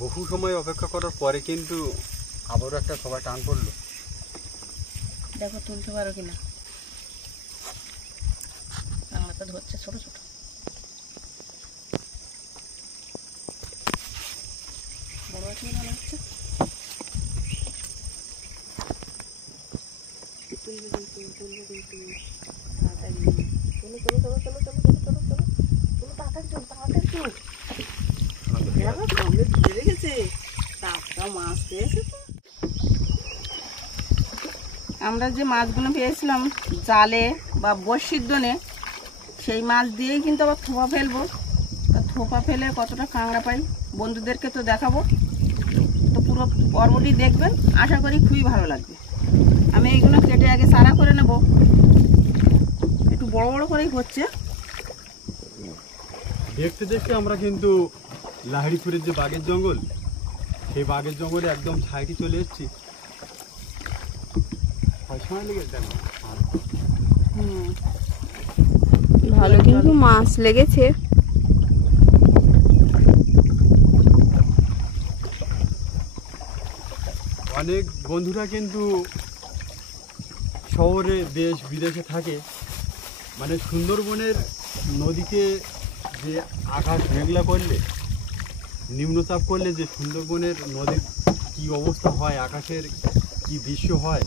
বহু সময় অপেক্ষা করার পরে কিন্তু আবারও একটা সবাই টান পড়লো। দেখো তুলতে পারো কিনা। কাঁকড়াটা ধরছে ছোট ছোট। বড় আছে মনে হচ্ছে। তুলবে কিন্তু তাড়াতাড়ি তুলো তাড়াতাড়ি তুল। দেখো সামনে ধরে গেছে, টাটকা মাছ পেয়েছে। আমরা যে মাছগুলো পেয়েছিলাম জালে বা বড়শির দোনে, সেই মাছ দিয়েই কিন্তু আবার থোপা ফেলবো। থোপা ফেলে কতটা কাঁকড়া পাই বন্ধুদেরকে তো দেখাবো। তো পুরো পর্বটি দেখবেন, আশা করি খুবই ভালো লাগবে। আমি এইগুলো কেটে আগে সারা করে নেব, একটু বড় বড় করেই হচ্ছে। দেখতে দেখতে আমরা কিন্তু লাহিড়িপুরের যে বাঘের জঙ্গল, সেই বাঘের জঙ্গলে একদম সাইডে চলে এসেছি। সময় লেগে দেখো ভালো কিন্তু মাছ লেগেছে। অনেক বন্ধুরা কিন্তু শহরে দেশ বিদেশে থাকে, মানে সুন্দরবনের নদীতে যে আকাশ মেঘলা করলে, নিম্নচাপ করলে যে সুন্দরবনের নদীর কী অবস্থা হয়, আকাশের কি দৃশ্য হয়,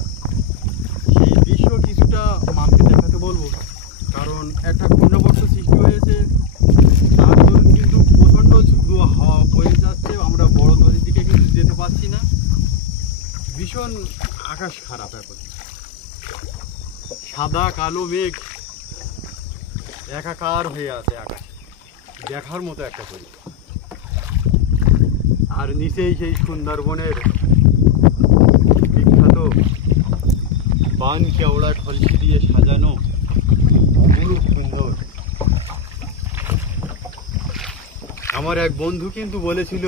সেই দৃশ্য কিছুটা মাকে দেখাতে বলবো। কারণ একটা ঘূর্ণাবর্ত সৃষ্টি হয়েছে, তার দরুন কিন্তু প্রচণ্ড হাওয়া বয়ে যাচ্ছে। আমরা বড় নদীর দিকে কিন্তু যেতে পারছি না, ভীষণ আকাশ খারাপ। এখন সাদা কালো মেঘ একাকার হয়ে আছে আকাশ, দেখার মতো একটা পরি। আর নিচেই সেই সুন্দরবনের বিখ্যাত বান কেওড়া খলসি দিয়ে সাজানো অপরূপ সুন্দর। আমার এক বন্ধু কিন্তু বলেছিল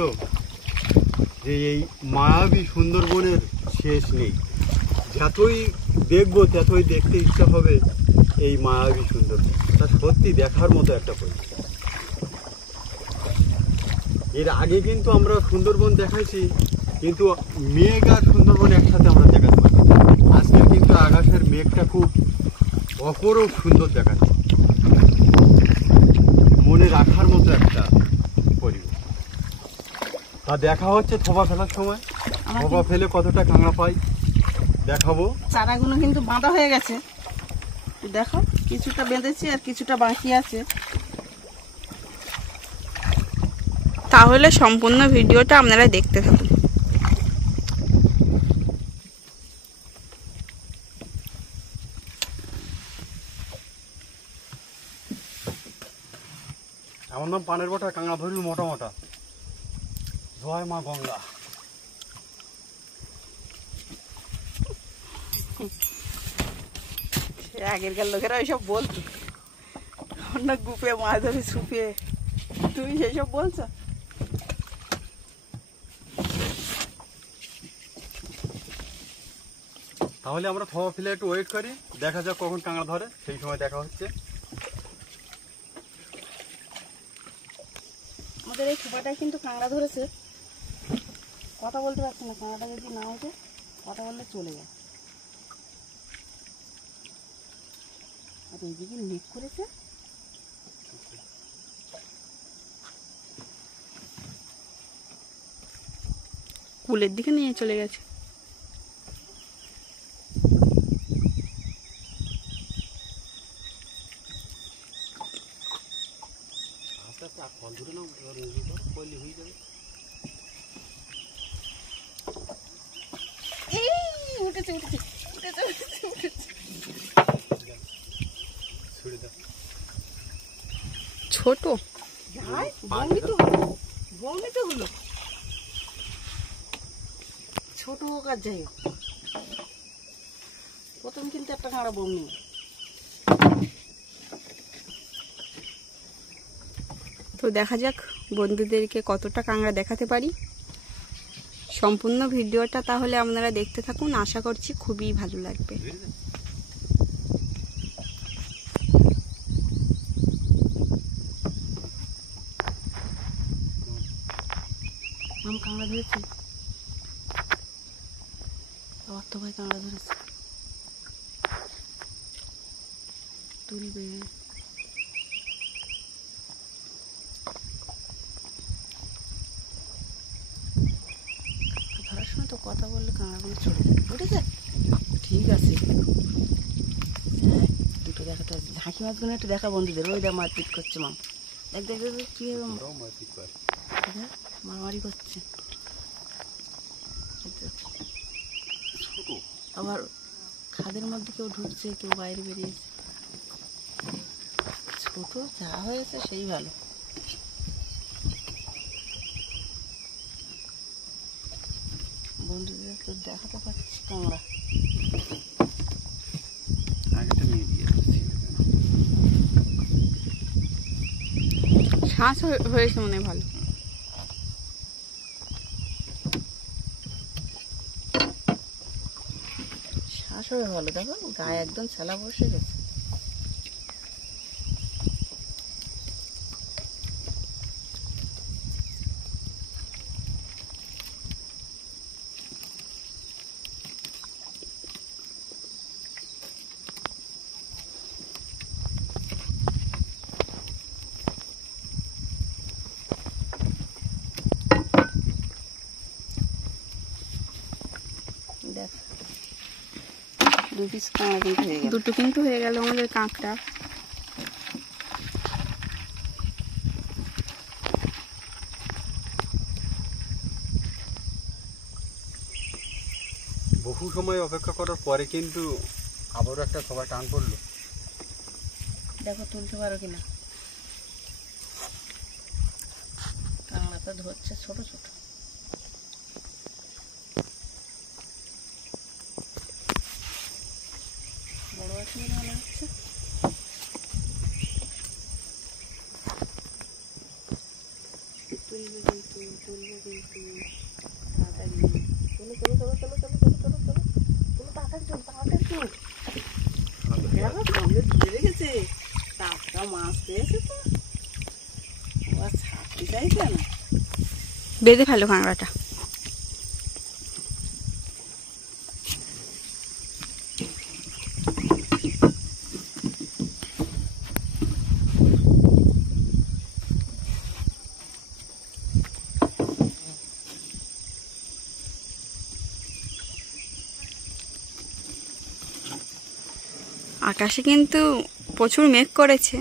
যে এই মায়াবী সুন্দরবনের শেষ নেই, যতই দেখবো ততই দেখতে ইচ্ছা হবে এই মায়াবী সুন্দরবন। তা সত্যি দেখার মতো একটা পরিবেশ। এর আগে কিন্তু আমরা সুন্দরবন দেখাইছি, কিন্তু মেঘ আর সুন্দরবন একসাথে আমরা দেখাতে পারি। আজকে কিন্তু আকাশের মেঘটা খুব অপরূপ সুন্দর দেখাচ্ছে, মনে রাখার মতো একটা পরিবেশ। তা দেখা হচ্ছে থোপা ফেলার সময়, থোপা ফেলে কতটা কাঁকড়া পাই দেখাবো। চারাগুলো কিন্তু বাঁধা হয়ে গেছে, দেখো কিছুটা বেঁধেছি আর কিছুটা বাকি আছে। তাহলে সম্পূর্ণ ভিডিওটা আপনারা দেখতে থাকুন। আমার নাম পানের বটা, কাঁকড়া ধরল মোটা মোটা। জয় মা গঙ্গা। আগেরকার লোকেরা ওইসব বলতো, অন্য গুপে মাছ ধরে ছুপে, তুমি সেসব বলছো। তাহলে আমরা থোপা ফেলে একটু ওয়েট করি, দেখা যাক কখন কাঁকড়া ধরে, সেই সময় দেখা হচ্ছে। আমাদের এই থোপাটায় কিন্তু কাঁকড়া ধরেছে। কথা বলতে পারছি না, কাঁকড়াটা যদি না ওঠে কথা বললে চলে যায়। আর এইদিকে মেঘ করেছে, কুলের দিকে নিয়ে চলে গেছে। উঠেছে উঠেছে ছোট বৌনি তো হলো, ছোট হোক আর যাই হোক, প্রথম কিন্তু একটা কাঁকড়া বৌনি। তো দেখা যাক বন্ধুদেরকে কতটা কাঁকড়া দেখাতে পারি। সম্পূর্ণ ভিডিওটা তাহলে আপনারা দেখতে থাকুন, আশা করছি খুবই ভালো লাগবে। কাঁকড়া ধরেছি, আবার তো ভাই কাঁকড়া ধরেছে, তুলবে। ধরার সময় তো কথা বললে কাঁকড়াগুলো চলে যায়, উঠেছে, ঠিক আছে। হ্যাঁ, দুটো দেখাটা ঝাঁকি মাছগুলো একটু দেখা বন্ধুদের, ওই দেখ মারপিট করছে মা, দেখ দেখ দেখ কি মারামারি করছে। আবার খাদের মধ্যে কেউ ঢুকছে, কেউ বাইরে বেরিয়েছে। ছোট যা হয়েছে সেই ভালো। বন্ধুদের তো দেখাতে পাচ্ছি কাঁকড়া। শ্বাস হয়েছে মনে হয় ভালো। শ্বাস হবে ভালো, দেখো গায়ে একদম ছেলা বসে গেছে। দেখ দু পিস কাঁকড়া কিন্তু হয়ে গেল। দুটো কিন্তু হয়ে গেল আমাদের কাঁকড়া। বহু সময় অপেক্ষা করার পরে কিন্তু আবারও একটা সবাই টান পড়লো। দেখো তুলতে পারো কিনা। কাঁকড়াটা ধরছে ছোট ছোট। বড় আছে মনে হচ্ছে। তুলবে কিন্তু, তুলবে কিন্তু তাড়াতাড়ি। চলো চলো চলো চলো চলো চলো চলো চলো চলো, তাড়াতাড়ি চল, তাড়াতাড়ি চল। দেখো সামনে ধরে রেখেছে, টাটকা মাছ পেয়েছে তো, ও আর ছাড়তে চাইছে না। বেঁধে ফেলো কাঁকড়াটা। আকাশে কিন্তু প্রচুর মেঘ করেছে।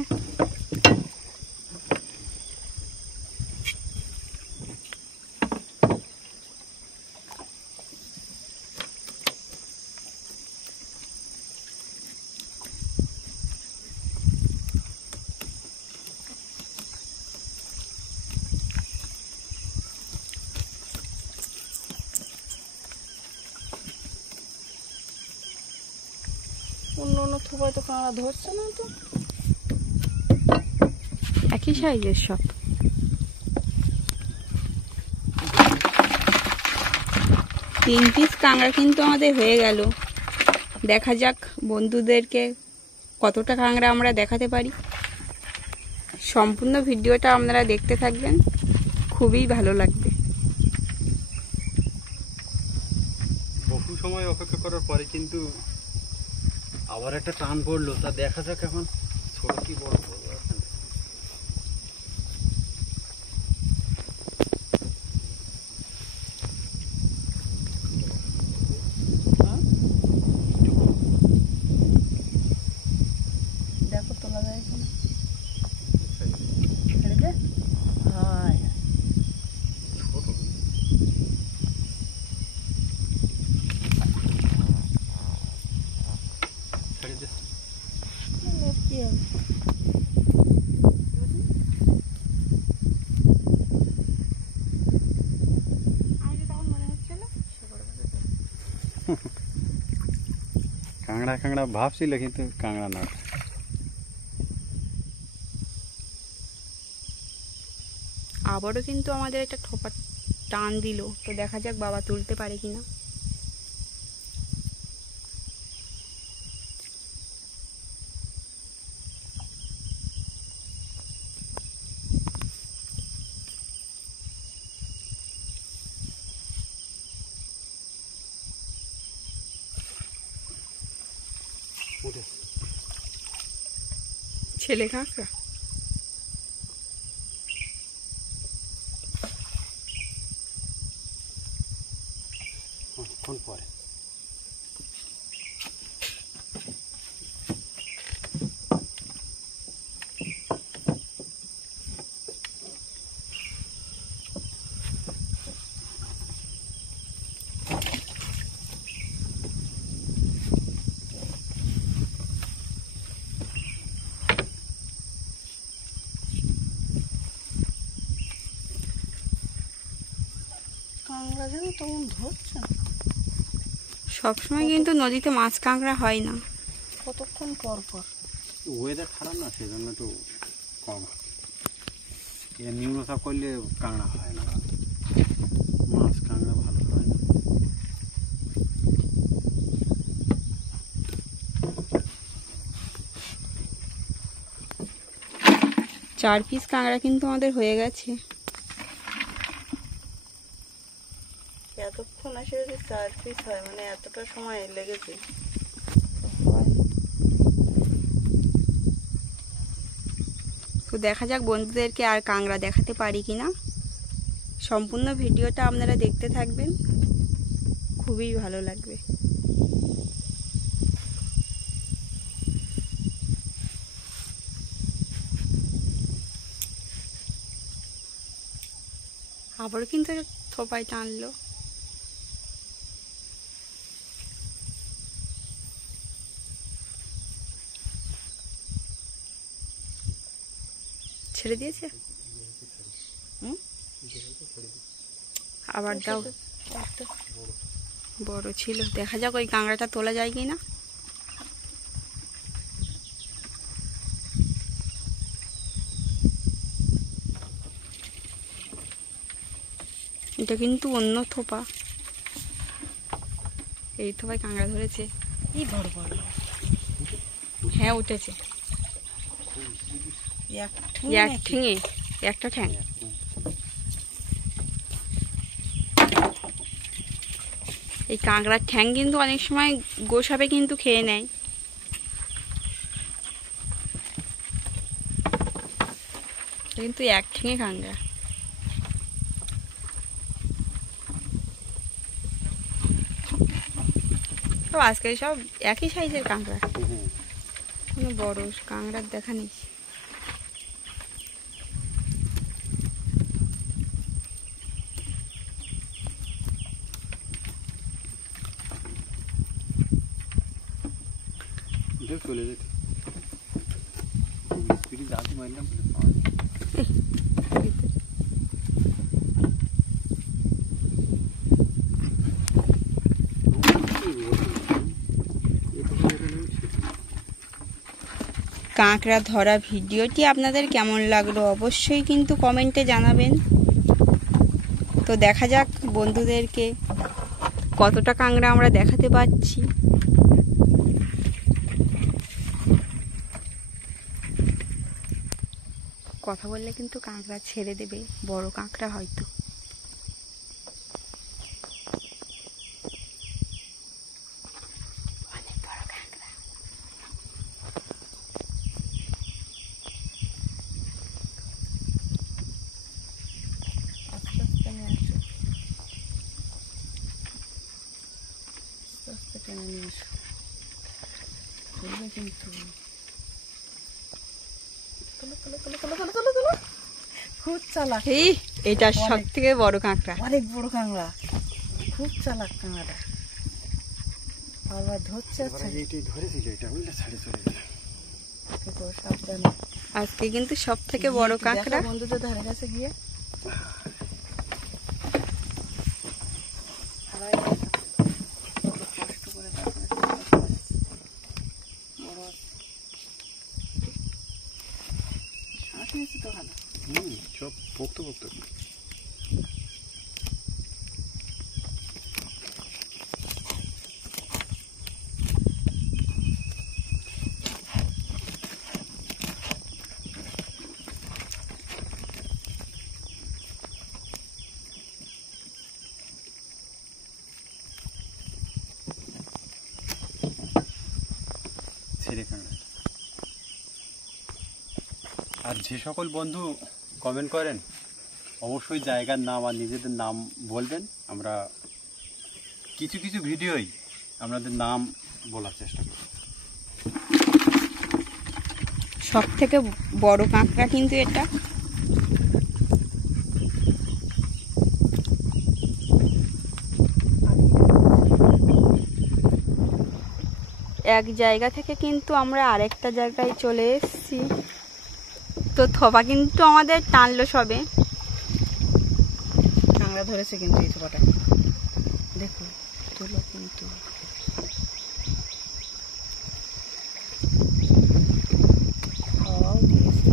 অন্য অন্য থোপায় তো কাঁকড়া ধরছে না তো, একই সাইজের সব। তিন পিস কাঁকড়া কিন্তু আমাদের হয়ে গেল। দেখা যাক বন্ধুদেরকে কতটা কাঁকড়া আমরা দেখাতে পারি। সম্পূর্ণ ভিডিওটা আপনারা দেখতে থাকবেন, খুবই ভালো লাগবে। বহু সময় অপেক্ষা করার পরে কিন্তু আবার একটা টান পড়লো। তা দেখা যাক এখন ছোট কি বড় পড়বে। দেখো তোলা যায় কিনা। ছেড়ে দে। হায় ছেড়ে দে। কি হবে? কাঁকড়া কাঁকড়া ভাবছিল কিন্তু কাঁকড়া না। আবারও কিন্তু আমাদের একটা ঠোপা টান দিল, তো দেখা যাক বাবা তুলতে পারে কিনা। ছেলে কাঁকড়া। অনেকক্ষণ পরে কাঁকড়া যেন তখন ধরছে না। সবসময় কিন্তু নদীতে মাছ কাঁকড়া হয় না। কতক্ষণ পর পর। ওয়েদার খারাপ না, সেই জন্য একটু কম। এর নিম্নচাপ করলে কাঁকড়া হয় না, মাছ কাঁকড়া ভালো হয় না। 4 পিস কাঁকড়া কিন্তু আমাদের হয়ে গেছে। এতক্ষণ আসে যদি 4 পিস হয়, মানে এতটা সময় লেগেছে। তো দেখা যাক বন্ধুদেরকে আর কাঁকড়া দেখাতে পারি কিনা। সম্পূর্ণ ভিডিওটা আপনারা দেখতে থাকবেন, খুবই ভালো লাগবে। আবার কিন্তু থোপায় টানলো। ছেড়ে দিয়েছে, আবার দাও। বড় ছিল, দেখা যাক ওই কাঁকড়াটা তোলা যায় কিনা। এটা কিন্তু অন্য থোপা, এই থোপায় কাঁকড়া ধরেছে। এই বড় বড়। হ্যাঁ উঠেছে, এক ঠ্যাঙে একটা ঠ্যাং। এই কাঁকড়ার ঠ্যাং কিন্তু অনেক সময় গোসাপে কিন্তু খেয়ে নেয়। কিন্তু এক ঠ্যাঙে কাঁকড়া। তো আজকে সব একই সাইজের কাঁকড়া, কোনো বড় কাঁকড়ার দেখা নেই। চলে যেতে জাতি মারলাম বলে পাওয়া যায়। কাঁকড়া ধরা ভিডিওটি আপনাদের কেমন লাগলো অবশ্যই কিন্তু কমেন্টে জানাবেন। তো দেখা যাক বন্ধুদেরকে কতটা কাঁকড়া আমরা দেখাতে পারছি। কথা বললে কিন্তু কাঁকড়া ছেড়ে দেবে, বড় কাঁকড়া হয়তো। খুব চালাক, এটা সব থেকে বড় কাঁকড়া, অনেক বড় কাঁকড়া, খুব চালাক কাঁকড়া। বাবা ধরছে, ধরেছিল এটা, বুঝলে, ছাড়ে চলে গেল। সাবধানে। আজকে কিন্তু সব থেকে বড় কাঁকড়া। বন্ধুদের ধারে কাছে গিয়ে সব পোক্ত পোক্ত। ছেড়ে কাঁকড়া আর যে সকল বন্ধু কমেন্ট করেন অবশ্যই জায়গার নাম আর নিজেদের নাম বলবেন। আমরা কিছু কিছু ভিডিওই আপনাদের নাম বলার চেষ্টা করি। সব থেকে বড় কাঁকড়া কিন্তু এটা। এক জায়গা থেকে কিন্তু আমরা আরেকটা জায়গায় চলে এসেছি। তো থোপা কিন্তু আমাদের টানলো সবে। কাঁকড়া ধরেছে কিন্তু এই থোপাটা, দেখো তুলো কিন্তু। হাওয়াও দিয়েছে,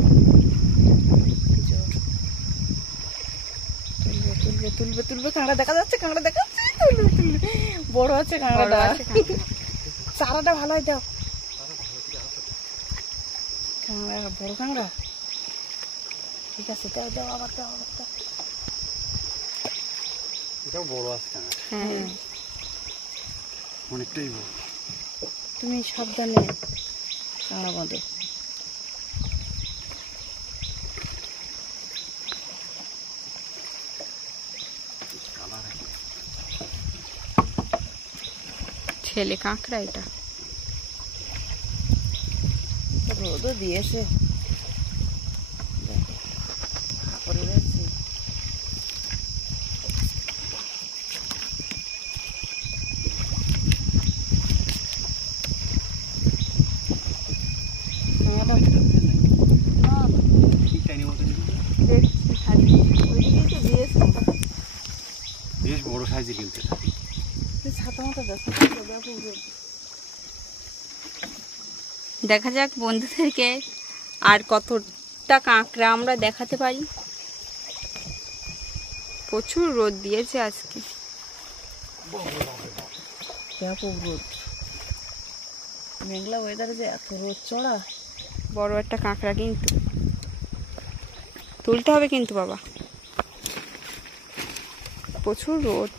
তুলবে তুলবে তুলবে তুলবে। কাঁকড়া দেখা যাচ্ছে, কাঁকড়া দেখা যাচ্ছে, তুলবে তুলবে। বড় আছে কাঁকড়াটা, চারাটা ভালো হয় দাও। কাঁকড়া বড় কাঁকড়া, ঠিক আছে দাও দাও, আবার দাও আবার দাও। এটাও বড় আছে না? হ্যাঁ অনেকটাই বড়। তুমি সাবধানে কাঁকড়া বাঁধো। ছেলে কাঁকড়া এটা। রোদও দিয়েছে, করে রয়েছে। বেশ বড় সাইজের কিন্তু ছাতা মাথা দেখো। দেখা যাক বন্ধুদেরকে আর কতটা কাঁকড়া আমরা দেখাতে পারি। প্রচুর রোদ দিয়েছে আজকে, ব্যাপক রোদ। মেঘলা ওয়েদারে যে এত রোদ চড়া। বড় একটা কাঁকড়া কিন্তু তুলতে হবে কিন্তু বাবা, প্রচুর রোদ।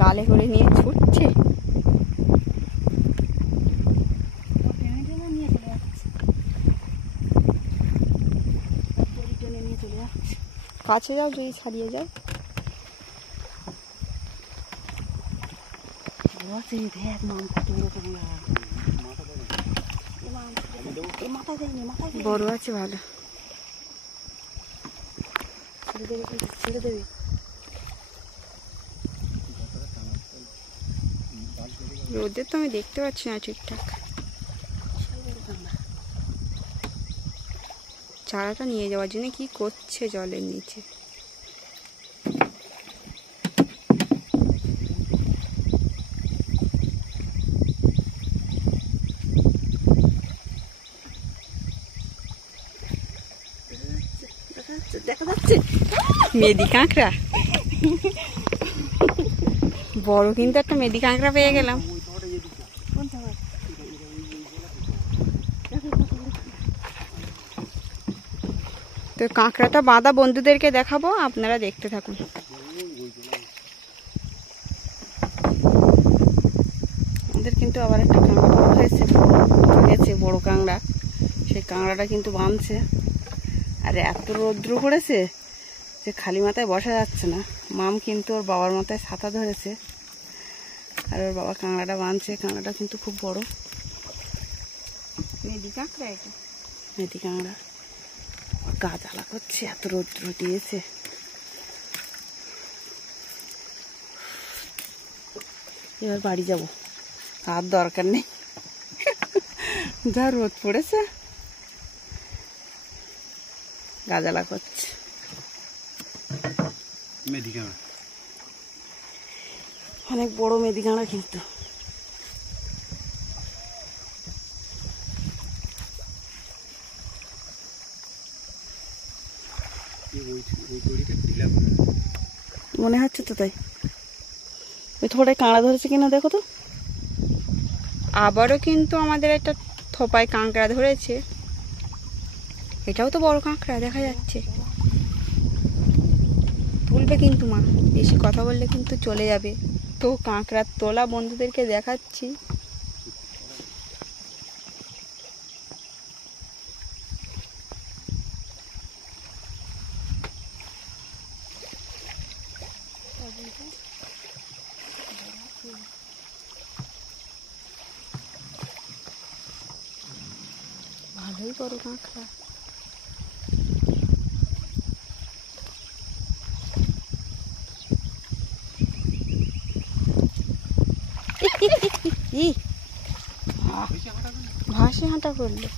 গালে করে নিয়ে ছুটছে। কাছে যাও যদি ছাড়িয়ে যায়। বড় আছে ভালো। ছেড়ে দেবে। রোদে তো আমি দেখতে পাচ্ছি না ঠিকঠাক। চারাটা নিয়ে যাওয়ার জন্য কি করছে জলের নিচে। দেখা যাচ্ছে মেদি কাঁকড়া, বড় কিন্তু একটা মেদি কাঁকড়া পেয়ে গেলাম। তো কাঁকড়াটা বাঁধা বন্ধুদেরকে দেখাবো, আপনারা দেখতে থাকুন। আমাদের কিন্তু আবার একটা কাঁকড়া হয়েছে, বড় কাঁকড়া। সেই কাঁকড়াটা কিন্তু বাঁধছে। আর এত রৌদ্র পড়েছে যে খালি মাথায় বসা যাচ্ছে না। মাম কিন্তু ওর বাবার মাথায় ছাতা ধরেছে, আর ওর বাবা কাঁকড়াটা বাঁধছে। কাঁকড়াটা কিন্তু খুব বড় মেদি কাঁকড়া এটা, মেথি কাঁকড়া। গা জ্বালা করছে, এত রৌদ্র দিয়েছে। এবার বাড়ি যাব, আর দরকার নেই, যা রোদ পড়েছে। গা জ্বালা করছে। মেদি কাঁকড়া অনেক বড় মেদি কাঁকড়া কিন্তু। মনে হচ্ছে তো তাই। ওই থোড়ায় কাঁকড়া ধরেছে কিনা দেখো তো। আবারও কিন্তু আমাদের একটা থোপায় কাঁকড়া ধরেছে। এটাও তো বড় কাঁকড়া দেখা যাচ্ছে। তুলবে কিন্তু মা, বেশি কথা বললে কিন্তু চলে যাবে। তো কাঁকড়া তোলা বন্ধুদেরকে দেখাচ্ছি। ভালোই বড় কাঁকড়া। ভাসে হাঁটা করলো।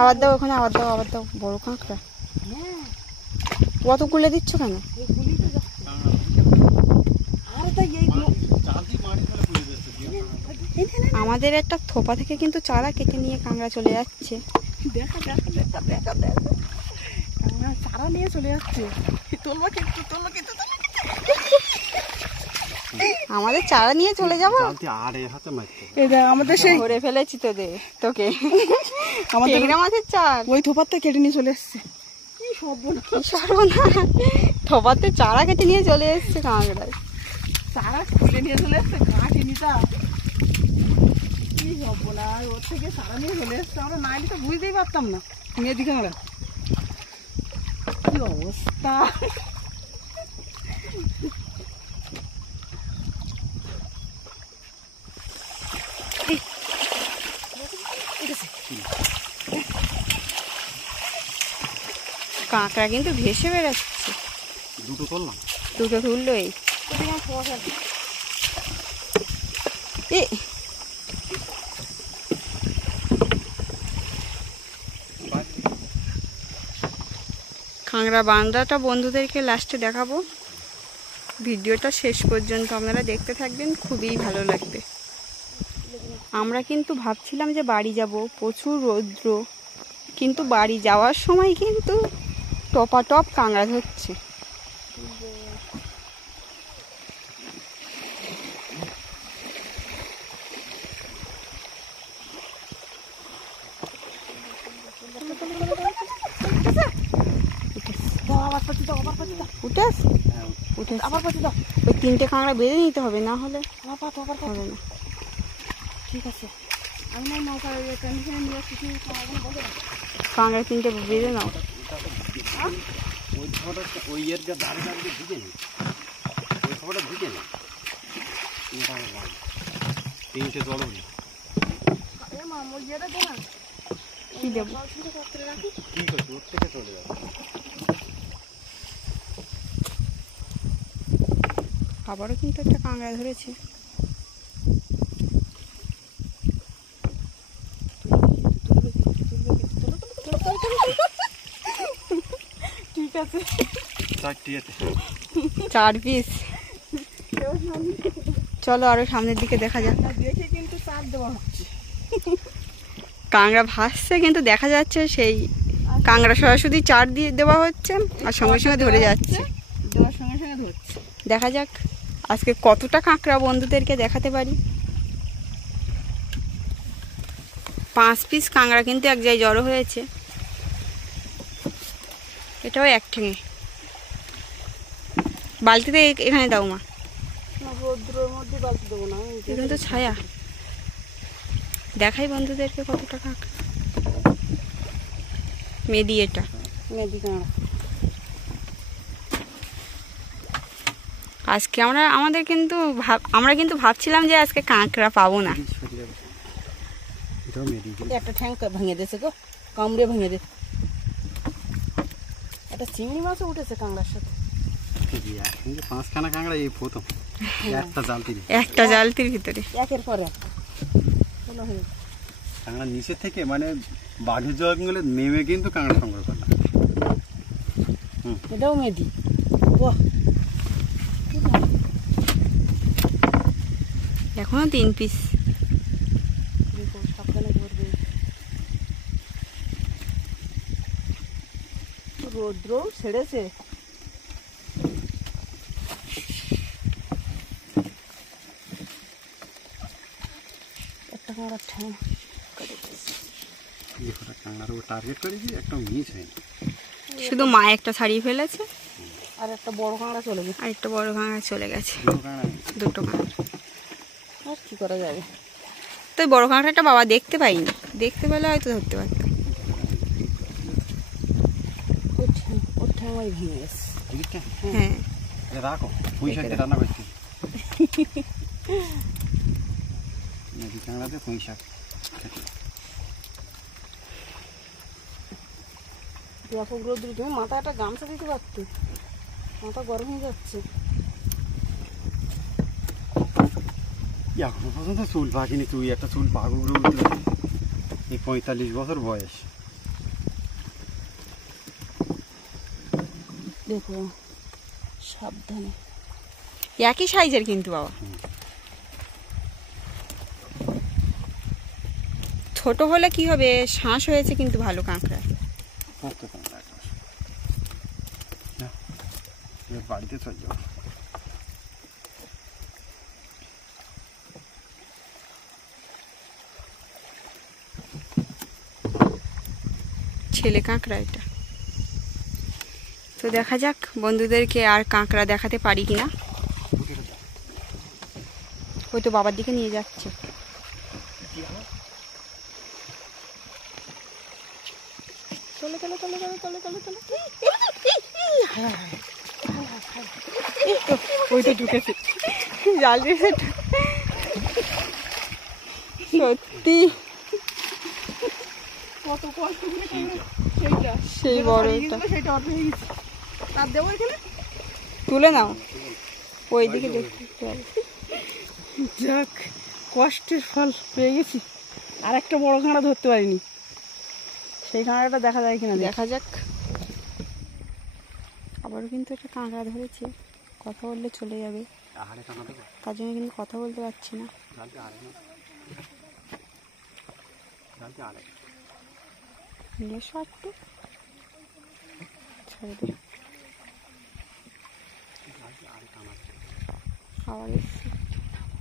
আবার দাও ওখানে, আবার দাও, আবার দাও। বড় কাঁকড়া অত কুলে দিচ্ছ কেন? আমাদের একটা থোপা থেকে কিন্তু চারা কেটে নিয়ে কাঁকড়া চলে যাচ্ছে। দেখা দেখা দেখা দেখা দেখা চারা নিয়ে চলে যাচ্ছে। তোলবা কিন্তু, তোলবা কিন্তু। আমাদের চারা নিয়ে চলে যাবো। আমাদের সেই ধরে ফেলেছি তোকে আমাদের মাছের চার ওই থোপাতে কেটে নিয়ে চলে এসছে। কি সর্বনাশ, থোপাতে চারা কেটে নিয়ে চলে এসছে কাঁকড়ায়। চারা কেটে নিয়ে চলে এসছে, কাটেনি তা। কি সর্বনাশ, ওর থেকে চারা নিয়ে চলে এসছে। আমরা না এলে তো বুঝতেই পারতাম না। মেয়েদি কাঁকড়া কি অবস্থা। কাঁকড়া কিন্তু ভেসে বেড়াচ্ছে। দুটো তুললাম, দুটো তুললো। এই কাঁকড়া বান্দাটা বন্ধুদেরকে লাস্টে দেখাবো। ভিডিওটা শেষ পর্যন্ত আপনারা দেখতে থাকবেন, খুবই ভালো লাগবে। আমরা কিন্তু ভাবছিলাম যে বাড়ি যাব, প্রচুর রৌদ্র, কিন্তু বাড়ি যাওয়ার সময় কিন্তু টপাটপ কাঁকড়া ধরছে। ওই তিনটে কাঁকড়া বেঁধে নিতে হবে, না হলে হবে না। ঠিক আছে, আমি না নৌকা টেনশনে নিয়ে আসছি। কাঁকড়া তিনটে বেঁধে নাও। ওই এর ধারে ধারে ঢুকে নি, ওই খবরটা ঢুকে নি। তিনটে জল কি দেবো? ঠিক আছে, ওর থেকে চলে যাবে। আবারও কিন্তু একটা কাঁকড়া ধরেছে। ঠিক আছে, 4 পিস। চলো আরো সামনের দিকে দেখা যাক। দেখে কিন্তু চার দেওয়া হচ্ছে। কাঁকড়া ভাসছে কিন্তু দেখা যাচ্ছে সেই কাঁকড়া সরাসরি চার দিয়ে দেওয়া হচ্ছে আর সঙ্গে সঙ্গে ধরে যাচ্ছে। দেওয়ার সঙ্গে সঙ্গে ধরছে। দেখা যাক আজকে কতটা কাঁকড়া বন্ধুদেরকে দেখাতে পারি। 5 পিস কাঁকড়া কিন্তু এক জায়গায় জড়ো হয়েছে। এটাও এক ঠেঙে। বালতিতে এখানে দাও মা। রৌদ্রের মধ্যে বালতি দেবো না, এখানে তো ছায়া। দেখাই বন্ধুদেরকে কতটা কাঁকড়া। মেদি এটা মেদি কাঁকড়া। আজকে আমরা কিন্তু ভাবছিলাম যে আজকে কাঁকড়া পাবো না। একটা ঠ্যাং ভেঙে দিয়েছে গো, কামড়ে ভেঙে দে। একটা চিংড়ি মাছও উঠেছে কাঁকড়ার সাথে। 5খানা কাঁকড়া এই প্রথম একটা জালতির ভিতরে একের পরে কাঁকড়া নিচে থেকে, মানে বাঘের জঙ্গলে নেমে কিন্তু কাঁকড়া সংগ্রহ করলাম। এটাও মেদি। এখনো 3 পিস। সাবধানে ধরবে, রৌদ্র ছেড়েছে। একটা কাঁকড়া ঠ্যাং কাঁকড়ার উপর টার্গেট করেছি, একটা মিস হয়নি। শুধু মা একটা ছাড়িয়ে ফেলেছে। আর একটা বড় কাঁকড়া চলে গেছে। আর একটা বড় কাঁকড়া চলে গেছে, দুটো কাঁকড়া নেই। দুটো কাঁকড়া। আর কি করা যাবে? তো ওই বড় কাঁকড়াটা বাবা দেখতে পাইনি, দেখতে পেলে হয়তো ধরতে পারতাম। ওর ঠ্যাঙাই ভেঙে গেছে। এদিকটা? হ্যাঁ এটা রাখো, পুঁই শাক দিয়ে রান্না করছি। নদী কাঁকড়াতে পুঁই শাক। ব্যাপক রোদ্র, তুমি মাথায় একটা গামছা দিতে পারতে, মাথা গরম হয়ে যাচ্ছে। এখনো পর্যন্ত চুল পাকিনি, তুই একটা চুল পাকুগুলো উঠলো। এই 45 বছর বয়স। দেখো সাবধানে। একই সাইজের কিন্তু বাবা, ছোট হলে কি হবে, শ্বাস হয়েছে কিন্তু ভালো কাঁকড়া। কত কাঁকড়া একটা। না, এবার বাড়িতে চল যাও। ছেলে কাঁকড়া এটা। তো দেখা যাক বন্ধুদেরকে আর কাঁকড়া দেখাতে পারি কিনা। ওই তো বাবার দিকে নিয়ে যাচ্ছে। চলো চলো চলো চলো চলো চলো চলো। ওই তো ঢুকেছে জাল দিয়েছে সত্যি, কত কষ্ট করে সেইটা সেই বড়টা। সেইটা অর্ধ হয়ে গেছে। তার দেবো এখানে। তুলে নাও, ওই দিকে দেখতে হবে। যাক, কষ্টের ফল পেয়ে গেছি। আর একটা বড় কাঁকড়া ধরতে পারিনি, সেই কাঁকড়াটা দেখা যায় কিনা দেখা যাক। আবারও কিন্তু একটা কাঁকড়া ধরেছে, কথা বললে চলে যাবে, আহারে কাঁকড়া দেবো। তার জন্য কিন্তু কথা বলতে পারছি না। জালতে আরে না। জালতে আরে। নিয়ে এসো একটু, ছেড়ে দিই। জালতে আরে কাঁকড়া। আবার এসছে।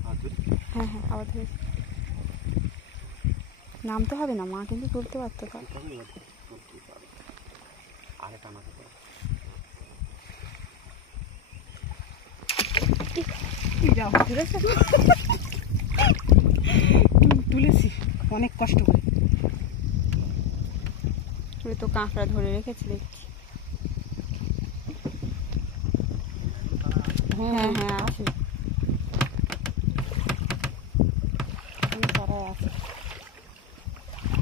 আর তুই? হ্যাঁ হ্যাঁ আবার ধরেছে। নামতে হবে না, মা কিন্তু তুলতে পারতো। তার আরে কাঁকড়া দেবো। তুলেছি অনেক কষ্ট করে। ওই তো কাঁকড়া ধরে রেখেছে দেখছি। হ্যাঁ হ্যাঁ আছে। তারা আছে,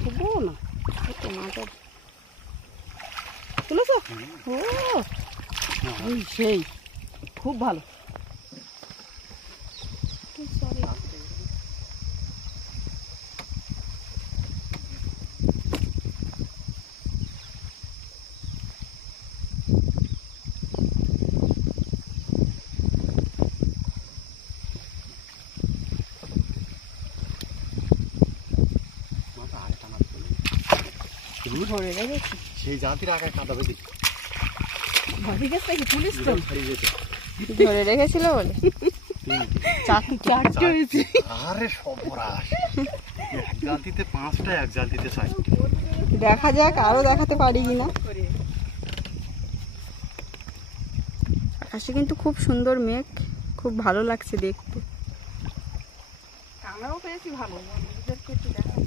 তবুও না। ছোট মাছের তুলেছ? ও ওই সেই খুব ভালো। ধরে গেছে সেই জাতির আগে কাঁদাবে দেখি। ভাবি গেছে কি পুলিশ তো ধরে রেখেছিল বলে চারটে হয়েছে। আরে সর্বনাশ, এক জাতিতে 5টা, এক জাতিতে 4টা। দেখা যাক আরো দেখাতে পারি কিনা। আকাশে কিন্তু খুব সুন্দর মেঘ, খুব ভালো লাগছে দেখতে। আমরাও পেয়েছি ভালো, বন্ধুদেরকে একটু দেখাই।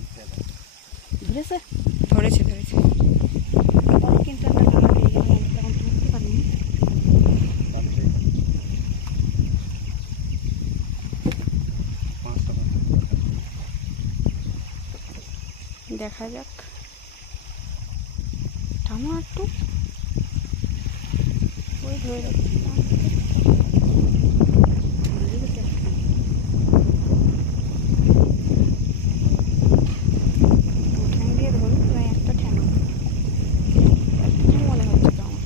ধরেছে ধরেছে ধরেছে। কিন্তু একটা কাঁকড়া পেয়ে গেলাম, তখন তুলতে পারিনি। দেখা যাক, টানো একটু। ওই ধরে রাখছি। ঠ্যাং দিয়ে ধরুন, না একটা ঠ্যাং মনে হচ্ছে তো আমার।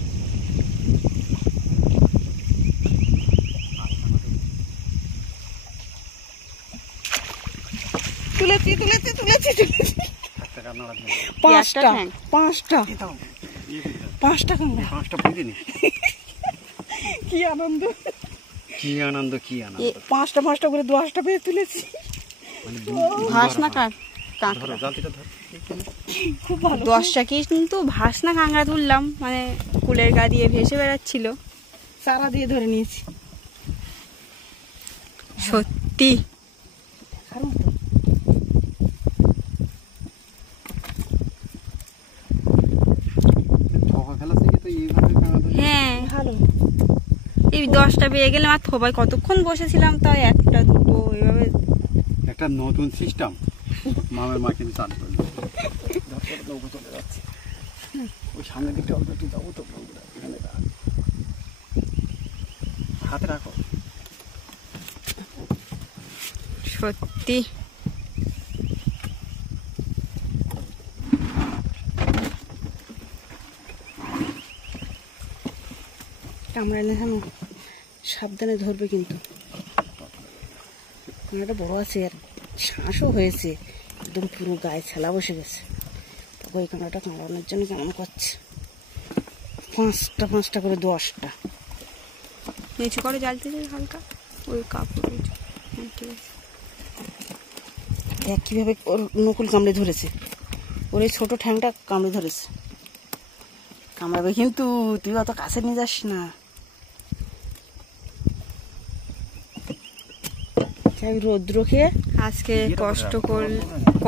তুলেছি তুলেছি তুলেছি তুলেছি। একটা কান্নাড়া দিন। পাঁচটা ঠ্যাং। পাঁচটা পাঁচটা কাঁকড়া। 5টা বুঝিনি। কি আনন্দ, কি আনন্দ, কি আনন্দ। পাঁচটা পাঁচটা করে 10টা পেয়ে তুলেছি। মানে ভাসনা ধরো, কাঁকড়া জালতিটা ধর। খুব ভালো। 10টা কিন্তু ভাসনা কাঁকড়া তুললাম, মানে কুলের গা দিয়ে ভেসে বেড়াচ্ছিল। চারা দিয়ে ধরে নিয়েছি। সত্যি দেখার মতো। থোপা ফেলা থেকে তো এইভাবে কাঁকড়া ধরে। হ্যাঁ, ভালো। এই 10টা বেজে গেলে আমার থোপায় কতক্ষণ বসেছিলাম, তাই 1টা 2টো এভাবে। একটা নতুন সিস্টেম মামের মা কিন্তু চালু করলো। নৌকো চলে যাচ্ছে, ওই সামনের দিকটা অল্প একটু যাবো তো, এখানে হাতে রাখো। সত্যি কামড়ালে জানো, সাবধানে ধরবে কিন্তু। কাঁকড়াটা বড় আছে আর শ্বাসও হয়েছে, একদম পুরো গায়ে ছেলা বসে গেছে। তখন ওই কাঁকড়াটা কামড়ানোর জন্য কেমন করছে, 5টা করে 10টা। নিচু করে জ্বালতে চাই হালকা, ওই কাপড়। ঠিক আছে, দেখ কীভাবে ওর নকুল কামড়ে ধরেছে, ওর এই ছোটো ঠ্যাংটা কামড়ে ধরেছে। কামড়াবে কিন্তু, তুই অত কাছে নিয়ে যাস না। রৌদ্র খেয়ে আজকে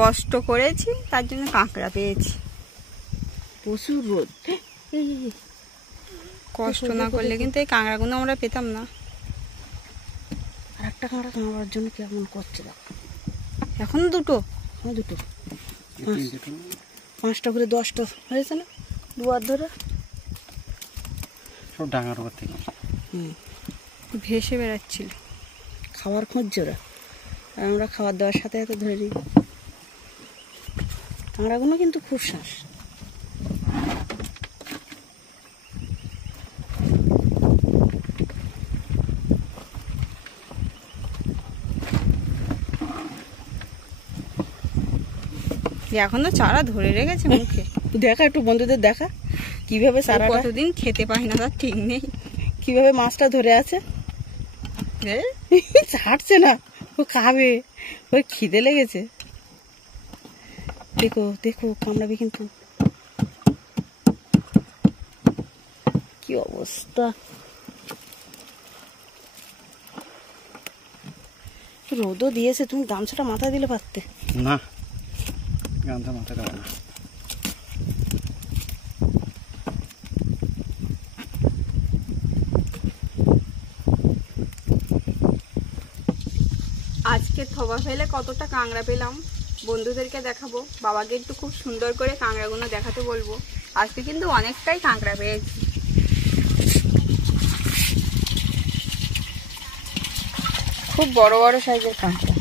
কষ্ট করেছি, তার জন্য কাঁকড়া পেয়েছি। প্রচুর রোদ। কষ্ট না করলে কিন্তু এই কাঁকড়াগুলো আমরা পেতাম না। আর একটা কাঁকড়া কামড়ার জন্য কেমন করছে দেখ। এখন দুটো। হ্যাঁ, 2টো 5টা করে 10টা হয়েছে না, দুয়ার ধরে। সব ডাঙার উপর থেকে। ভেসে বেড়াচ্ছিল। খাবার খুঁজছে ওরা, আর আমরা খাবার দেওয়ার সাথে সাথে ধরে নিই। কাঁকড়াগুলো কিন্তু খুব শ্বাস। এখনো চারা ধরে রেখেছে মুখে। দেখা একটু বন্ধুদের দেখা কিভাবে ও চারা, কতদিন খেতে পায় না তার ঠিক নেই। কিভাবে মাছটা ধরে আছে। ছাড়ছে না, ও খাবে, ওই খিদে লেগেছে। দেখো দেখো, কামড়াবে কিন্তু। কি অবস্থা, রোদও দিয়েছে, তুমি গামছাটা মাথায় দিলে পারতে। না, গামছা মাথায় দেবো না। আজকে থোপা ফেলে কতটা কাঁকড়া পেলাম বন্ধুদেরকে দেখাবো, বাবাকে একটু খুব সুন্দর করে কাঁকড়াগুলো দেখাতে বলবো। আজকে কিন্তু অনেকটাই কাঁকড়া পেয়েছি। খুব বড় বড় সাইজের কাঁকড়া।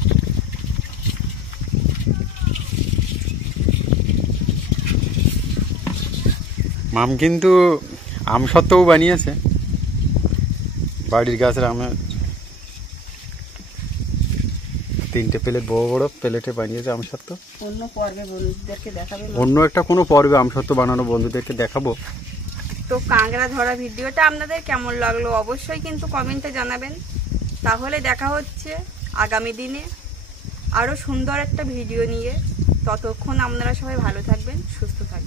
মাম কিন্তু আম সত্ত্বেও বানিয়েছে, বাড়ির গাছের আমের 3টে প্লেট, বড় বড় প্লেটে বানিয়েছে আম সত্ত্ব। অন্য পর্বে বন্ধুদেরকে দেখাবে। অন্য একটা কোনো পর্বে আম সত্ত্ব বানানো বন্ধুদেরকে দেখাবো। তো কাঁকড়া ধরা ভিডিওটা আপনাদের কেমন লাগলো অবশ্যই কিন্তু কমেন্টে জানাবেন। তাহলে দেখা হচ্ছে আগামী দিনে আরো সুন্দর একটা ভিডিও নিয়ে। ততক্ষণ আপনারা সবাই ভালো থাকবেন, সুস্থ থাকবেন।